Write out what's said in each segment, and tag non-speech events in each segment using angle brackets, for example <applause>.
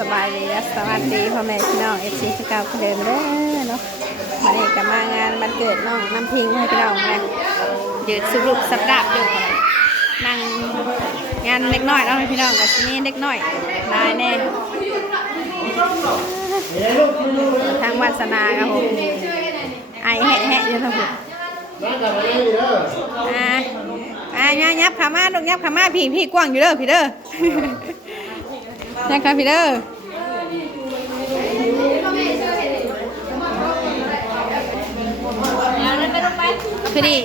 สบายดีและสวัสดีพ่อแม่พี่น้องเอฟซีสกาวเดิมเด้อเนาะมาเอกจะมางานวันเกิดน้องน้ำพิงให้พี่น้องนะยืดสรุปสัปดาห์อยู่คนนั่งงานเล็กน้อยเนาะพี่น้องกับที่นี่เล็กน้อยนายแน่ทางวาสนาครับผมไอแหะแหะอยู่ทั้งหมดนั่งกับอะไรเด้ออ่าอ่ายับยับขามาลูกยับขามาพี่พี่กว้างอยู่เด้อพี่เด้อ นะครับพี่เด้อพี่ดี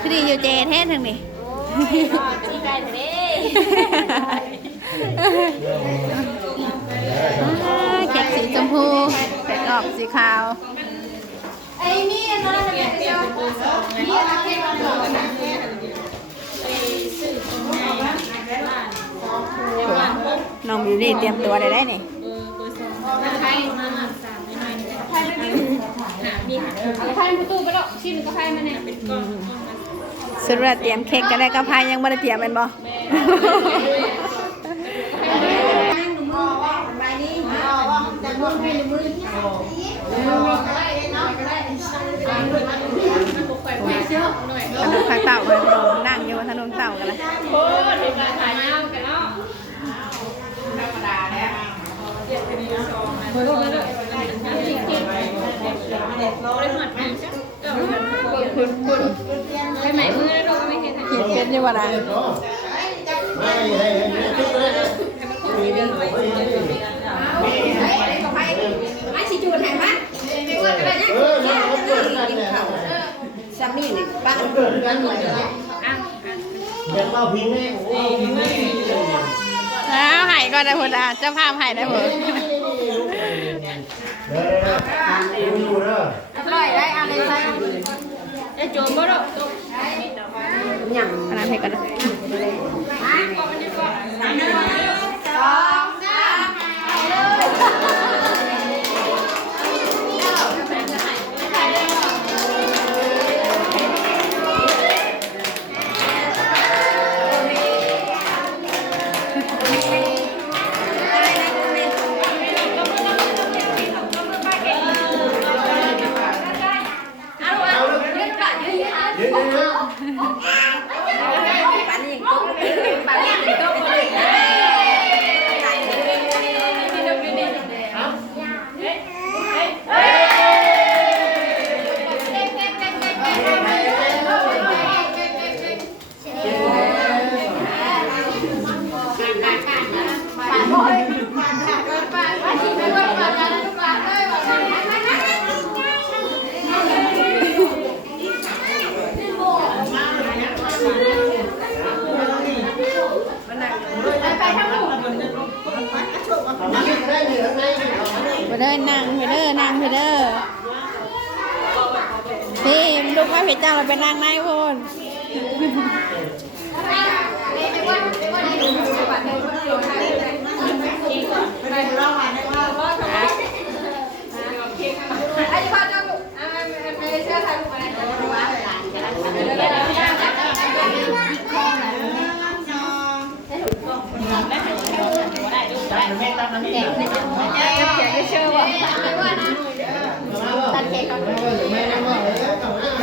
พี่ดีอยู่เจแท้ทั้งนี้อ่าแขกสีชมพูเป็ดออกสีขาวน้อ งบิวตี้เตรียมตัวได้ได้นี่สุดว่าเตรียมเค้กก็ได้กระพายยังไม่ได้เตรียมเป็นบ่ขนมข้าวเต่าเลยนั่งอยู่บนถนนเต่ากันเลย เขียนเป็นอยู่ว่าไงไม่ให้ให้ทุกเลยนะมีเงินโอ้ยไอ้ชิจูนไหนมั้ยเออมาเขาเกิดกันเนี่ยสามีนี่บ้าเกิดกันเนี่ยเด็กเราพิงแม่โอ้ยพิงแม่แล้วหายก่อนนะพุ่นอะเจ้าภาพหายได้พุ่นเด้อดูเด้อ ร้อยได้อะไรใส่โจมบ่ดอกขนาดเพชรกันนะ 어? <laughs> เพชรจ้าเราไปนั่งในพุ่นวาสนากัน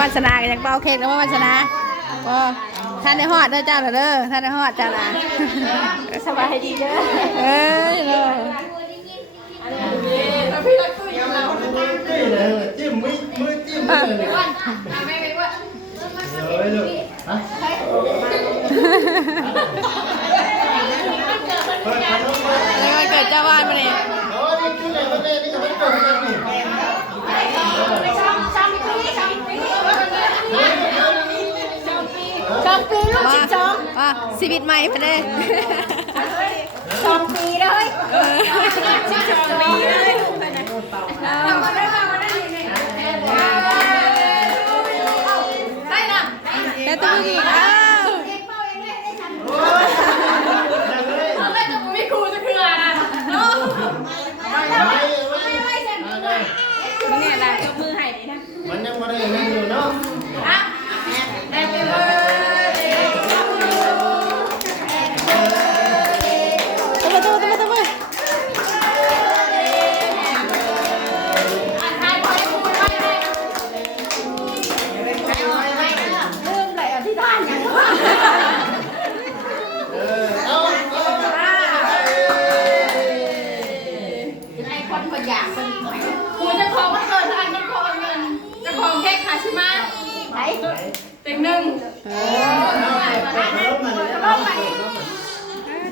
ยังเป่าเค้กแล้วว่าวาสนาก็ท่านในฮอดเด้อเจ้าเด้อท่านในฮอดเจ้านะสบายดีเด้อเอ้ยเนาะจิ้มมือมือจิ้มเลยเลยลูกฮะเปิดพัดลมมาแล้วก็เกิดเจ้าวาดมาเนี่ย สิบสองมาชีวิตใหม่ไปเลยสองปีเลยเออสิบสองปีเลยแต่ตัวอีกอ้าวไม่ครูจะคืออะไรไม่ไม่มันเนี่ยอะไรยกมือให้ดีนะมันยังไม่ได้นั่นอยู่เนาะ คนคนอยากคนคุณจะขอเงินเท่านั้นจะขอเงินจะขอแค้กคาชิมะไหนเต็งหนึ่งเออเท่าไหร่มาได้เท่าไหร่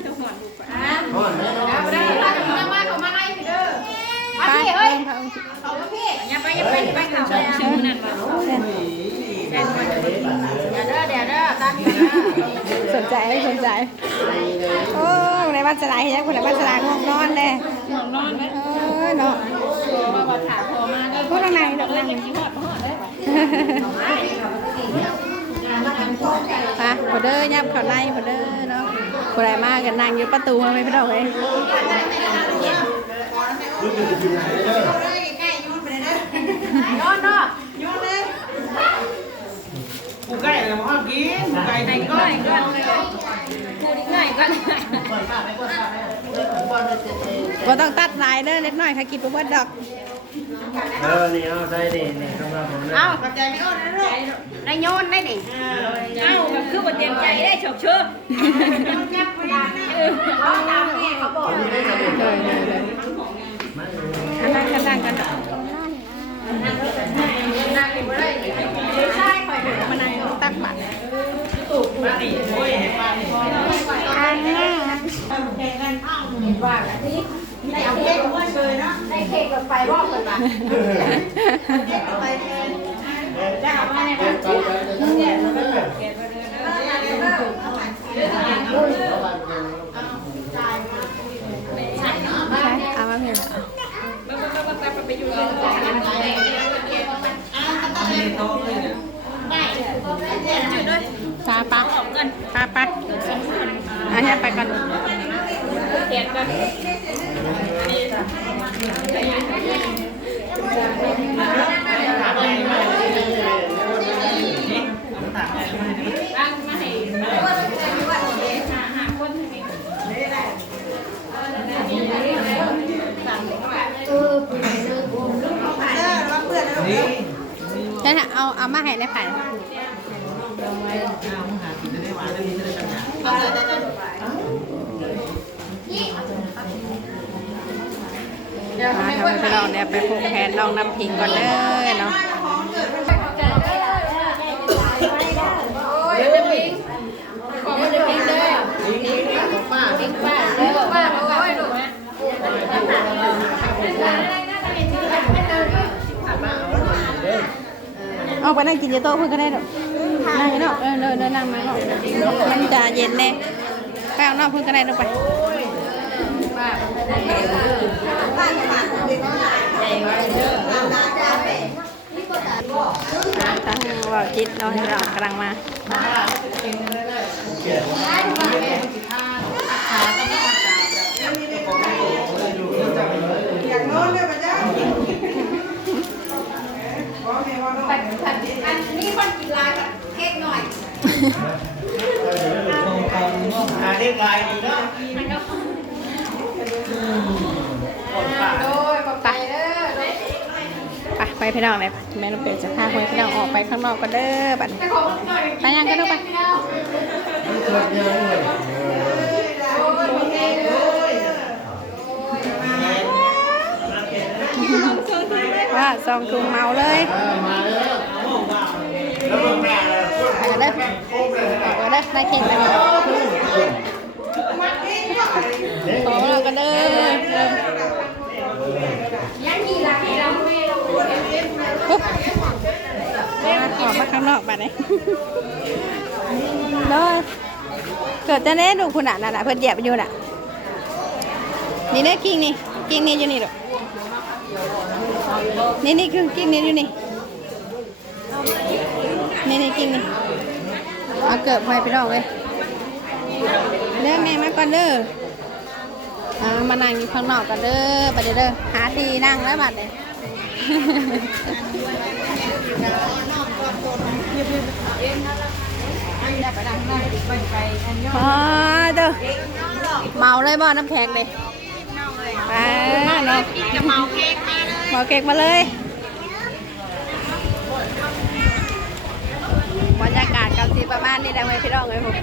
จะหอนดูป่ะฮะหอนได้ได้ได้มามาเขามาไล่พี่เด้อมาพี่เฮ้ยเขามาพี่อย่าไปอย่าไปอย่าไปเขาเลยอะชื่อนั่นมาเดี๋ยวเด้อเดี๋ยวเด้อตามสนใจสนใจโอ้ ในบ้านสลายเห็นยังคนในบ้านสลายง่วงนอนเลยหนอนนอนไหมเออเนาะว่าว่าถามพอมาเด้อพวกข้างในดอกนั่งยังคิดฮอดหอดได้ฮะพอเด้อยับเขาในพอเด้อเนาะคนไหนมากันนั่งอยู่ประตูมาไม่พี่ดอกเลยอนเนาะ กูใกล้ แล้วมันก็กินไก่ไหนไก่ก็ก็ไหนก็พูดอีกหน่อยก็ไก็ต้องตัดลายเด้อเล็กน้อยค่ะกินปุ๊บดอกเออนี่เอาใส่ดินี่สำหรับผมนะเอ้ากับใจไม่อ้อนนะลูกได้โยนได้ดิเอ้าแบบคือบ่เต็มใจได้ฉกเชิญเอาตามแม่เขาบอกเลยเลยเลยอันนั้นกันนั่งกัน นั่งกินบ่ได้ใช่ข่อย มานั่งตักบัตร ป้านี่โอ้ยเห็นป้านี่ อันนี้ ว่ากันที่ได้เอาเค้กมาเลยเนาะได้เค้กกับไฟรอบกันป่ะได้เอามาในบ้านที่เนี่ยมันก็แบบเก็บไปเลยนะใช่เอามาเพียงไปอยู่กันนี่โต๊ะเลยเนี่ยปลาปลาปลาปลาอันนี้ไปก่อน เก็บกันนี่ถามอะไรมาเนี่ยตั้งมาให้หาหาคนให้นี่ใช่เอาเอามาให้ในไผ่เอาหากินได้หวานได้ดีได้จังหวะ มาทำให้พี่น้องเนี่ยไปผูกแขนน้องน้ำพิงก่อนเด้อเนาะเดี๋ยวจะพิงขอาจะพิงเด้อป้าพิงป้าเด้อป้าโอ้ยลูกนะเอาไปนั่งกินเยโต๊ะเพื่อนก็ได้ดอกนั่งเนาะเออเดินเดินนั่งมาเนาะมันจะเย็นแน่ไปเอานอกเพื่อนก็ได้ลงไป ตั้งว่าจิตเนาะที่เรากำลังมาอันนี้คนกินลายแบบเค้กหน่อยหาเรียกลายดีเนาะ โดยขอบใจเด้อ ไปไป พี่น้องเลยแม่ลูกเป็ดจะพาคนพี่น้องออกไปข้างนอกกันเด้อบัดนี้ขอบคุณหน่อยไปยังกันลูกไปเดยังไงเลยว่าซองถุงเมาเลยมาแล้วแล้วมึงแม่เลยไปกันเด้อออกกันเด้อได้เข่งกันขอเรากันเด้อยังกี่ลาเราไม่ ออกมาข้างนอกบัดนี้เลยเกิดจะเน้ดูคุณน่ะนั่นน่ะเพิ่นเหยียบอยู่น่ะ นี่เด้กิ้งนี่ กิ้งนี่อยู่นี่ลูกนี่นี่คือกิ้งนี่อยู่นี่ นี่นี่กิ้งนี่เอาเกิดไปไปดอกเลยเด้อแม่มาก่อนเด้ออ่ามานั่งอยู่ข้างนอกกันเด้อไปเด้อเด้อหาทีนั่งแล้วบัดเลย อ๋อเด้อเมาเลยบ่น้ำแข็งเลยไปเนาะเมาเค้กมาเลยเมาเค้กมาเลยบรรยากาศกันสิประมาณนี้ได้ไหมพี่น้องเลยผม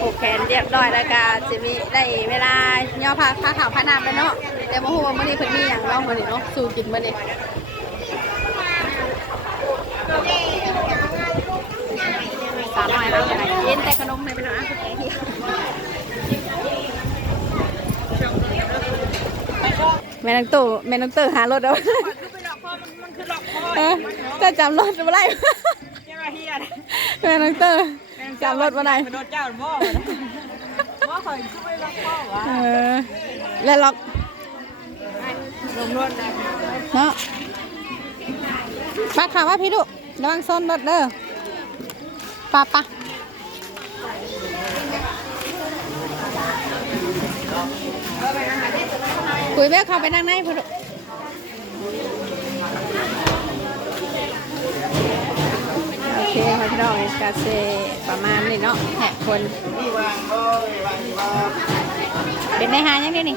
ผูกแขนเรียบร้อยแล้วก็จะมีได้เวลาย่อผ้าผ้าขาวผ้าน้ำแล้วเนาะ แต่บ่ฮู้ว่มื้อนี้เพิ่นมีอย่างเนาะมื้นี้เนาะสู่กินมื้อนี้สาวน้อยเนาะเย็นแต่ขนมให้เพิ่นเอาไปเที่แม่นังตู่แม่นังเตอร์หารถเอาเออแต่จำรถบ่ได้แม่นังเตอร์จำรถบ่ได้รถเจ้าบ่บ่ข่อยคือไล็อกพ่อวะแล้วล็อก เนาะมาข่าวว่าพี่ดุระวังโซนรถเด้อปะปะคุยแม่เข้าไปนั่งในพี่ดุโอเคค่ะพี่น้องกาเซประมาณนี้เนาะแหกคน เป็นได้หายังได้นี่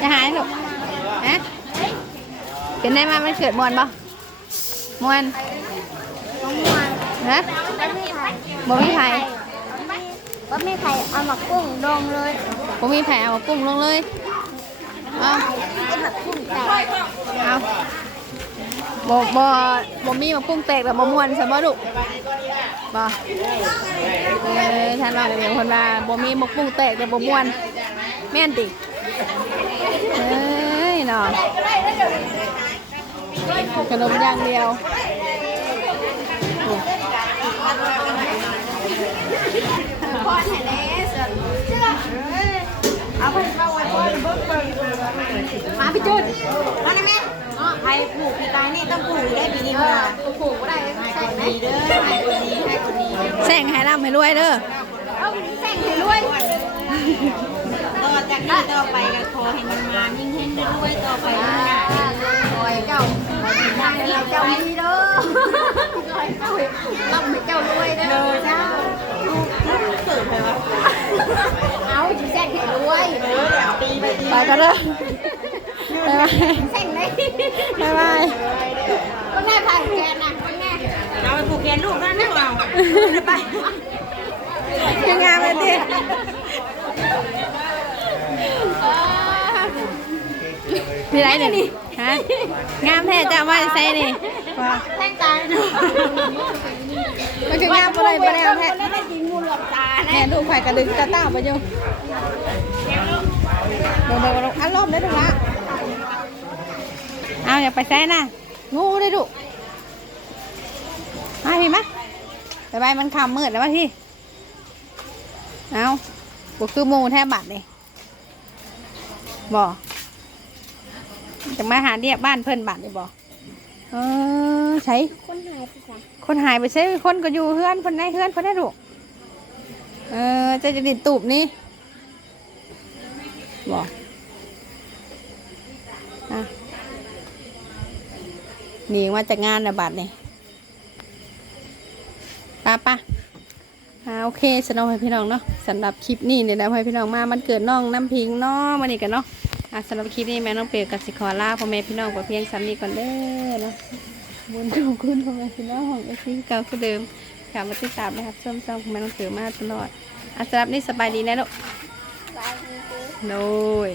จะหายังลูก ฮะเป็นได้มามันเกิดมวนบ่มวนฮะบ่มีไผก็ไม่ใครเอาหมักกุ้งดองเลยบ่มีไผเอามากุ้งลงเลยเอาไอ้หมักกุ้งแต่เอาบ่บ่บ่มีมากุ้งแตกแล้วบ่ม่วนซะบ่ลูกบ่เออท่านว่าเดี๋ยวคนว่าบ่มีหมกกุ้งแตกแต่บ่ม่วนแม่นติเอ้ย เนะขนมอย่างเดียวพอแห่เลสเชื่อเอาไปมาไว้พ่อเบิ้งเบิ้งมาพี่จุดมาได้ไหมเนาะใครปลูกปีกายนี่ต้องปลูกได้ปีนี้ค่ะปลูกก็ได้ใส่ไหมเด้อให้คนนี้ให้คนนี้แซงให้ร่ำให้รวยเด้อเอาแสงให้รวย จากนี้ต่อไปก็ขอให้มันมายิ่งเห็นได้รวยต่อไปนะคอยเจ้าคอยถึงได้เราเจ้าดีเด้อคอยเจ้าต้องให้เจ้ารวยเด้อเจ้าเอาแส่งให้รวยไปกันเด้อบ๊ายบายแส่งเลยบ๊ายบายคนแม่ผ่านแกนนะคนแม่เราไปผูกแขนลูกนั่นนะเราไปยังงามเลยดิ มีไรเนี่ยนี่ฮะงามแท้จะเอามาใส่นี่ว่าแท่งตาเนาะมันคืองามอะไรไปแล้วแท้ได้กินมูลหลอกตาแม่ลูกไข่กระดึงกระต้าไปอยู่เดี๋ยวเดี๋ยวเดี๋ยวอันรอบได้ดูละเอาอย่าไปแซ่นะงูได้ดูมาพี่มะไปไปมันคำมืดแล้ววะพี่เอาบุคือหมูแทบบัตรเลยบอ จะมาหาเรียกบ้านเพื่อนบัตรเลยบอเออใช้คนหายไปจ้ะคนหายไปใช้คนก็อยู่เฮือนคนไหนเฮือนคนไหนลูกเออจะจะดิดตูบนี่บออะหนีมาจากงานนะบัตรนี่ป้าป้าอ่าโอเคสนองให้พี่น้องเนาะสำหรับคลิปนี้เนี่ยนะให้พี่น้องมามันเกิดน้องน้ำพิงเนาะมันนี่กันเนาะ อ่าสำหรับคลิปนี้แม่น้องเปียกับสิขอลาพ่อแม่พี่น้องกว่าเพียงซ้ำนี้ก่อนเด้อเนาะบุญทุกคุณพ่อแม่พี่น้องเอซีเก่าคือเดิมกลับมาติดตามนะครับช่วงช่องของแม่น้องเปียมาตลอดอะสำหรับนี้สบายดีนะลูกบายดีโดย